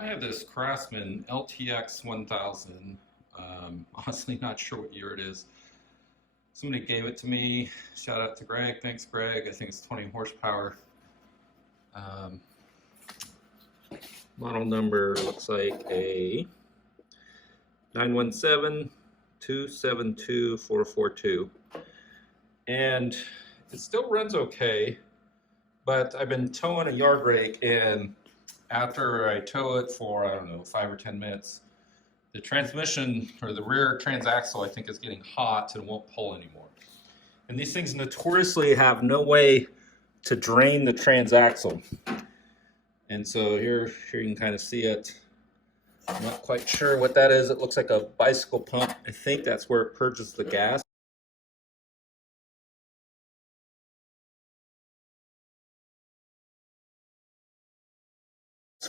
I have this Craftsman LTX1000. Honestly, not sure what year it is. Somebody gave it to me. Shout out to Greg. Thanks, Greg. I think it's 20 horsepower. Model number looks like a 917-272-442. And it still runs okay, but I've been towing a yard rake, and after I tow it for, I don't know, 5 or 10 minutes, the transmission or the rear transaxle, I think, is getting hot and won't pull anymore. And these things notoriously have no way to drain the transaxle. And so here you can kind of see it. I'm not quite sure what that is. It looks like a bicycle pump. I think that's where it purges the gas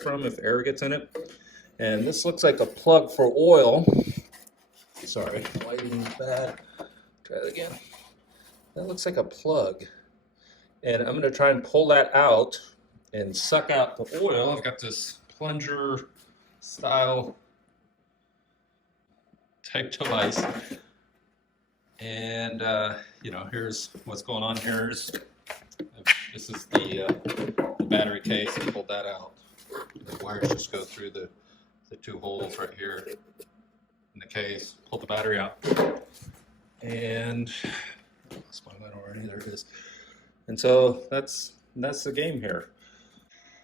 from if air gets in it. And this looks like a plug for oil. Sorry, lighting is bad. Try it again. That looks like a plug. And I'm going to try and pull that out and suck out the oil. I've got this plunger style type device. And, here's what's going on here. This is the battery case. I pulled that out. The wires just go through the two holes right here in the case. Pull the battery out. And I lost my light already. There it is. And so that's the game here.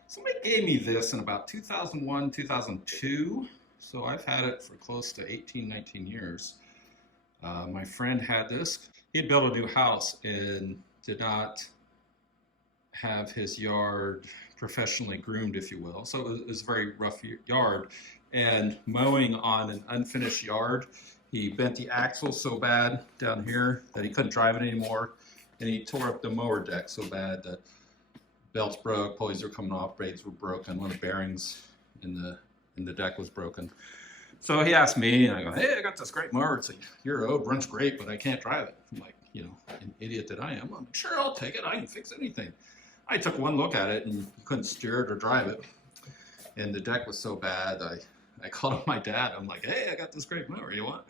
Somebody gave me this in about 2001, 2002. So I've had it for close to 18, 19 years. My friend had this. He had built a new house and did not have his yard professionally groomed, if you will. So it was a very rough yard. And mowing on an unfinished yard, he bent the axle so bad down here that he couldn't drive it anymore. And he tore up the mower deck so bad that belts broke, pulleys were coming off, blades were broken, one of the bearings in the deck was broken. So he asked me, and I go, hey, I got this great mower. It's a year old, runs great, but I can't drive it. I'm like, an idiot that I am. I'm sure I'll take it. I can fix anything. I took one look at it and you couldn't steer it or drive it. And the deck was so bad, I called up my dad. I'm like, hey, I got this great mower, you want?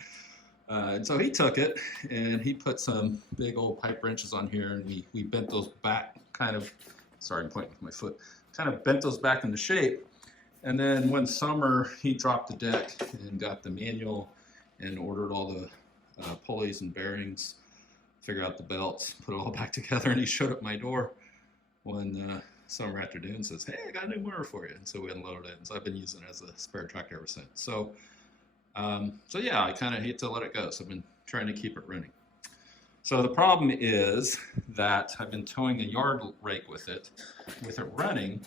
And so he took it and he put some big old pipe wrenches on here, and we bent those back kind of, sorry, I'm pointing with my foot, kind of bent those back into shape. And then one summer he dropped the deck and got the manual and ordered all the pulleys and bearings, figured out the belts, put it all back together, and he showed up my door one summer afternoon and says, hey, I got a new mower for you. And so we unloaded it. And so I've been using it as a spare tractor ever since. So yeah, I kind of hate to let it go. So I've been trying to keep it running. So the problem is that I've been towing a yard rake with it running.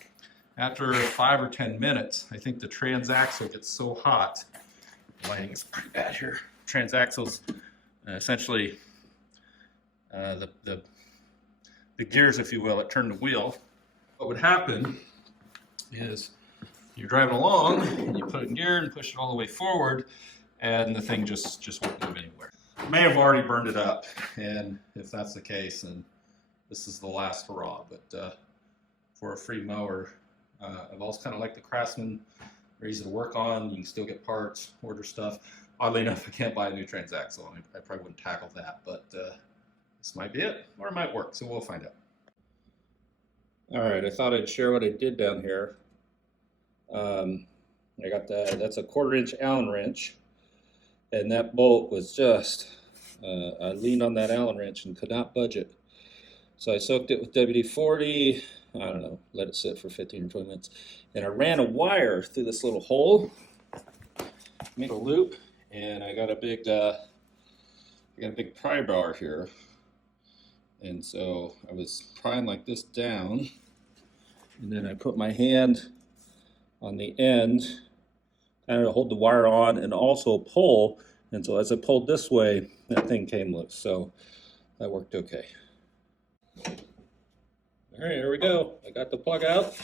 After 5 or 10 minutes, I think the transaxle gets so hot. The lighting is pretty bad here. Transaxle's essentially the gears, if you will, that turn the wheel. What would happen is you're driving along and you put it in gear and push it all the way forward, and the thing just won't move anywhere. I may have already burned it up, and if that's the case, then this is the last hurrah. But for a free mower, I've always kind of liked the Craftsman. They're easy to work on. You can still get parts, order stuff. Oddly enough, I can't buy a new transaxle. I probably wouldn't tackle that, but this might be it, or it might work, so we'll find out. All right, I thought I'd share what I did down here. I got that's a 1/4-inch Allen wrench, and that bolt was just, I leaned on that Allen wrench and could not budge it. So I soaked it with WD-40, I don't know, let it sit for 15 or 20 minutes. And I ran a wire through this little hole, made a loop, and I got a big pry bar here. And so I was prying like this down, and then I put my hand on the end, kind of hold the wire on and also pull. And so as I pulled this way, that thing came loose. So that worked okay. All right, here we go. I got the plug out.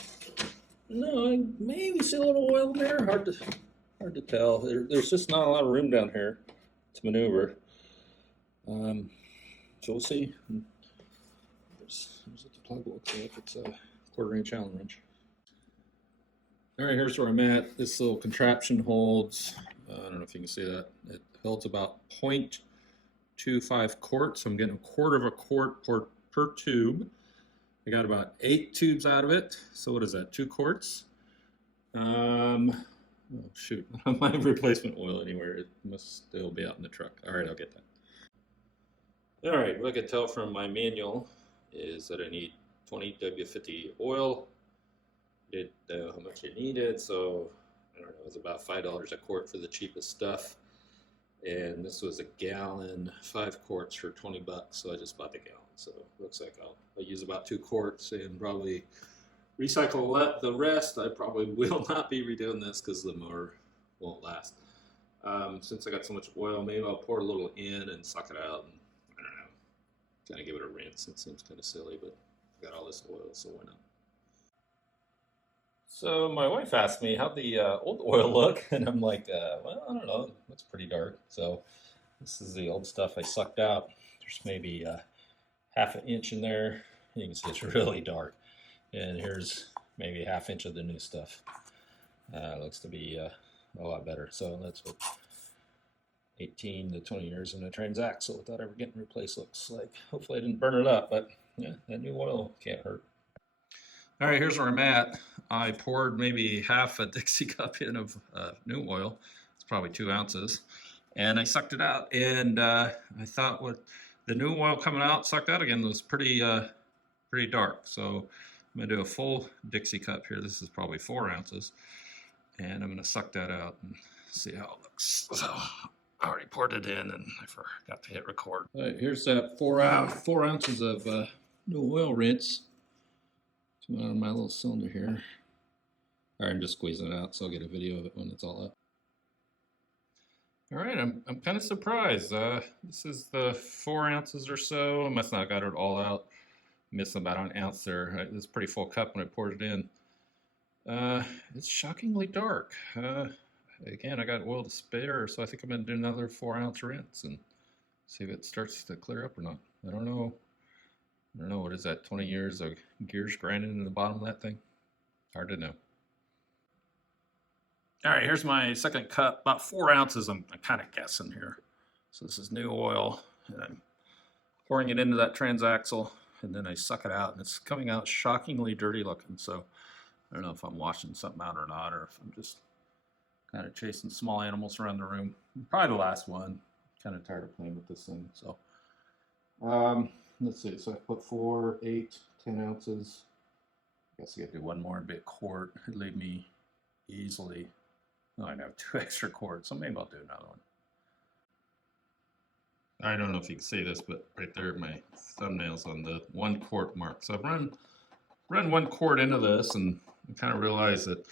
No, I maybe see a little oil in there. Hard to tell. There's just not a lot of room down here to maneuver. So we'll see. Here's what the plug looks like. It's a 1/4-inch Allen wrench. All right, here's where I'm at. This little contraption holds, I don't know if you can see that, it holds about 0.25 quarts. So I'm getting a quarter of a quart per tube. I got about 8 tubes out of it. So what is that, 2 quarts? Oh shoot, my replacement oil anywhere. It must still be out in the truck. All right, I'll get that. All right, what I can tell from my manual is that I need 20 W50 oil. Didn't know how much it needed, so I don't know, it was about $5 a quart for the cheapest stuff. And this was a gallon, 5 quarts for 20 bucks, so I just bought the gallon. So it looks like I'll use about 2 quarts and probably recycle the rest. I probably will not be redoing this because the motor won't last. Since I got so much oil, maybe I'll pour a little in and suck it out, and I don't know, kind of give it a rinse. It seems kind of silly, but I got all this oil, so why not? So my wife asked me how'd the old oil look, and I'm like, well, I don't know, it's pretty dark. So this is the old stuff I sucked out. There's maybe half an inch in there. You can see it's really dark. And here's maybe a half inch of the new stuff. Looks to be a lot better. So that's what 18 to 20 years in a Transaxle without ever getting replaced looks like. Hopefully I didn't burn it up, but yeah, that new oil can't hurt. All right, here's where I'm at. I poured maybe half a Dixie cup in of new oil. It's probably 2 ounces. And I sucked it out. And I thought what the new oil coming out, sucked out again, was pretty dark. So I'm going to do a full Dixie cup here. This is probably 4 ounces. And I'm going to suck that out and see how it looks. So I already poured it in and I forgot to hit record. All right, here's that 4 ounces of new oil rinse. Come out of my little cylinder here. All right, I'm just squeezing it out, so I'll get a video of it when it's all up. All right, I'm kind of surprised. This is the 4 ounces or so. I must not have got it all out. Missed about an ounce there. It was a pretty full cup when I poured it in. It's shockingly dark. Again, I got oil to spare, so I think I'm going to do another 4 ounce rinse and see if it starts to clear up or not. I don't know. What is that, 20 years of gears grinding in the bottom of that thing? Hard to know. All right, here's my second cup, about 4 ounces. I'm kind of guessing here. So this is new oil, and I'm pouring it into that Transaxle, and then I suck it out, and it's coming out shockingly dirty looking. So I don't know if I'm washing something out or not, or if I'm just kind of chasing small animals around the room. Probably the last one. Kind of tired of playing with this thing, so. Let's see, so I put 4, 8, 10 ounces. I guess I gotta do one more and be a quart. It'd leave me easily, oh, I have 2 extra quarts, so maybe I'll do another one. I don't know if you can see this, but right there, my thumbnail's on the 1 quart mark. So I've run 1 quart into this, and I kind of realized that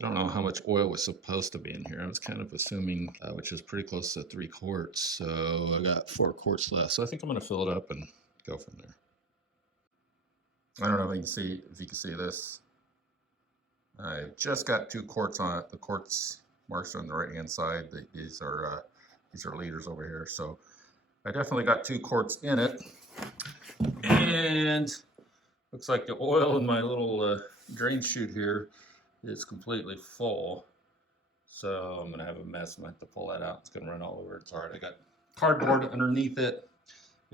I don't know how much oil was supposed to be in here. I was kind of assuming, which is pretty close to 3 quarts. So I got 4 quarts left. So I think I'm going to fill it up and go from there. I don't know if you can see this. I just got 2 quarts on it. The quarts marks are on the right hand side. These are liters over here. So I definitely got 2 quarts in it. And looks like the oil in my little drain chute here is completely full. So I'm gonna have a mess. I'm gonna have to pull that out. It's gonna run all over. It's all right. I got cardboard underneath it.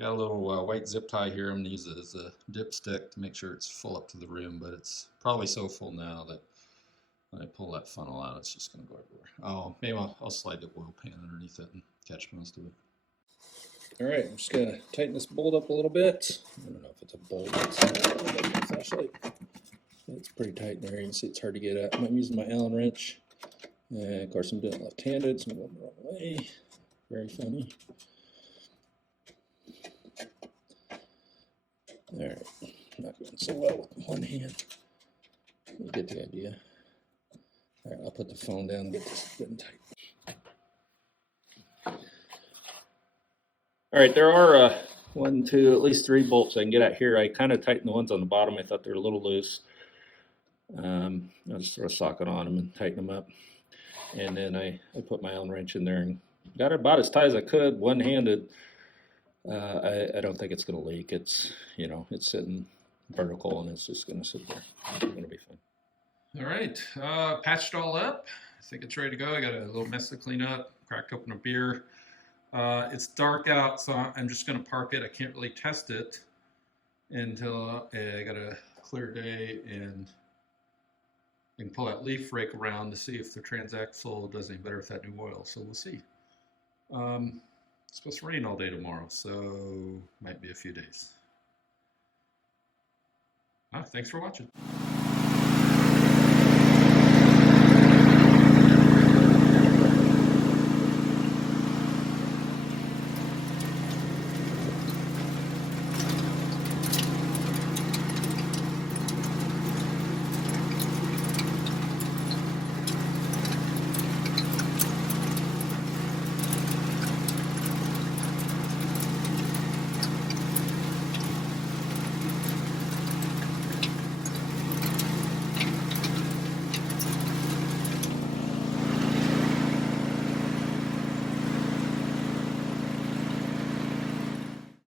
Got a little white zip tie here. I'm gonna use it as a dipstick to make sure it's full up to the rim, but it's probably so full now that when I pull that funnel out, it's just gonna go everywhere. Oh, maybe I'll slide the oil pan underneath it and catch most of it. All right, I'm just gonna tighten this bolt up a little bit. I don't know if it's a bolt. It's flashlight. It's pretty tight in there. You can see it's hard to get at. I'm using my Allen wrench. And of course, I'm doing it left-handed, so I'm going the wrong way. Very funny. All right, not going so well with one hand. You get the idea. All right, I'll put the phone down and get this good and tight. All right, there are 1, 2, at least 3 bolts I can get at here. I kind of tightened the ones on the bottom. I thought they were a little loose. I'll just throw a socket on them and tighten them up. And then I put my Allen wrench in there and got it about as tight as I could, one-handed. I don't think it's going to leak. It's, it's sitting vertical and it's just going to sit there. It's going to be fine. All right, patched all up. I think it's ready to go. I got a little mess to clean up, cracked open a beer. It's dark out, so I'm just going to park it. I can't really test it until I got a clear day and pull that leaf rake around to see if the Transaxle does any better with that new oil. So we'll see. It's supposed to rain all day tomorrow, so might be a few days. Thanks for watching.